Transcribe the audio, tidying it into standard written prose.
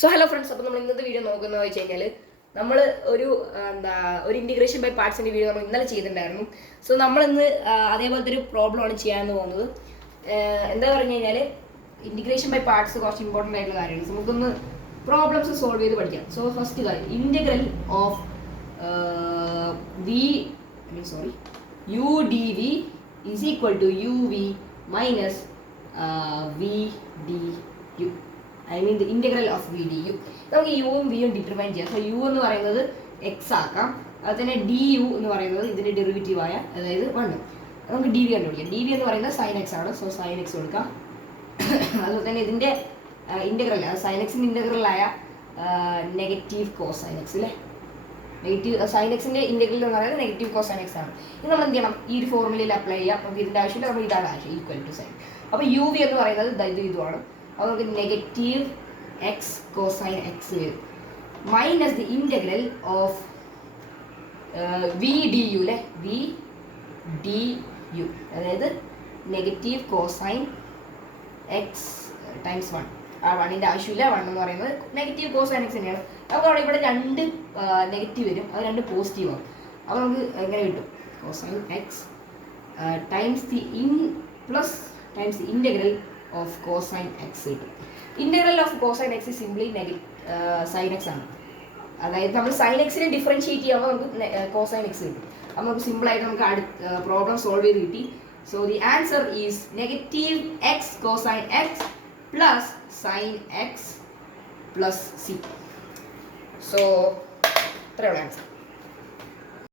So hello friends, അപ്പോൾ നമ്മൾ ഇന്നത്തെ വീഡിയോ നോക്കുന്നത് വെച്ച് കഴിഞ്ഞാൽ നമ്മൾ ഒരു ഇൻറ്റിഗ്രേഷൻ ബൈ പാർട്സിൻ്റെ വീഡിയോ നമ്മൾ ഇന്നലെ ചെയ്തിട്ടുണ്ടായിരുന്നു. സോ നമ്മളിന്ന് അതേപോലത്തെ ഒരു പ്രോബ്ലമാണ് ചെയ്യാമെന്ന് പോകുന്നത്. എന്താ പറഞ്ഞു കഴിഞ്ഞാൽ ഇൻറ്റിഗ്രേഷൻ ബൈ പാർട്സ് കുറച്ച് ഇമ്പോർട്ടൻ്റ് ആയിട്ടുള്ള കാര്യമാണ്. നമുക്കൊന്ന് പ്രോബ്ലംസ് സോൾവ് ചെയ്ത് പഠിക്കാം. സോ ഫസ്റ്റ് കാര്യം, integral of U D V is equal to U V minus V D U. the integral of v du. നമുക്ക് യുവും വിയും ഡിറ്റർമൈൻ ചെയ്യാം. സോ യു എന്ന് പറയുന്നത് എക്സ് ആക്കാം, അതുപോലെ തന്നെ ഡി യു എന്ന് പറയുന്നത് ഇതിൻ്റെ ഡെറിവേറ്റീവായ അതായത് 1. നമുക്ക് ഡി വി കണ്ടുപിടിക്കാം. ഡി വി എന്ന് പറയുന്നത് സൈൻ എക്സ് ആണ്. സോ സൈൻ എക്സ് കൊടുക്കാം. അതുപോലെ തന്നെ ഇതിൻ്റെ ഇൻ്റഗ്രൽ സൈൻ എക്സിൻ്റെ ഇൻ്റഗ്രലായ നെഗറ്റീവ് കോസ് സൈൻ എക്സ് അല്ലേ, നെഗറ്റീവ് സൈൻ എക്സിൻ്റെ ഇൻ്റഗ്രൽ എന്ന് പറയുന്നത് നെഗറ്റീവ് കോസ് സൈൻ എക്സ് ആണ്. ഇത് നമ്മൾ എന്ത് ചെയ്യണം, ഈ ഒരു ഫോർമുലയിൽ അപ്ലൈ ചെയ്യാം. നമുക്ക് ഇതിൻ്റെ ആവശ്യമില്ല, നമ്മൾ ഇതാണ് ആവശ്യം, ഈക്വൽ ടു സൈൻ. അപ്പോൾ യു വി എന്ന് പറയുന്നത് ഇതുമാണ്. അപ്പോൾ നമുക്ക് നെഗറ്റീവ് എക്സ് കോസൈൻ എക്സ് വരും minus the integral of V D U അല്ലേ, വി ഡി യു, അതായത് നെഗറ്റീവ് കോസൈൻ എക്സ് ടൈംസ് 1. ആ 1ൻ്റെ ആവശ്യമില്ല, 1 എന്ന് പറയുന്നത് നെഗറ്റീവ് കോസൈൻ എക്സ് തന്നെയാണ്. നമുക്ക് അവിടെ ഇവിടെ 2 നെഗറ്റീവ് വരും, അത് 2 പോസിറ്റീവ് ആവും. അപ്പോൾ നമുക്ക് എങ്ങനെ കിട്ടും, cosine X times the integral of cosine X കിട്ടും. Integral of cosine X simply sine X ആണ്. അതായത് നമ്മൾ സൈൻ എക്സിനെ ഡിഫറൻഷിയേറ്റ് ചെയ്യുമ്പോൾ നമുക്ക് കോസൈൻ എക്സ് കിട്ടും. അപ്പോൾ നമുക്ക് സിമ്പിളായിട്ട് നമുക്ക് പ്രോബ്ലം സോൾവ് ചെയ്ത് കിട്ടി. So the answer is negative X cosine X plus sine X plus C. So ഇത്രയുള്ള ആൻസർ.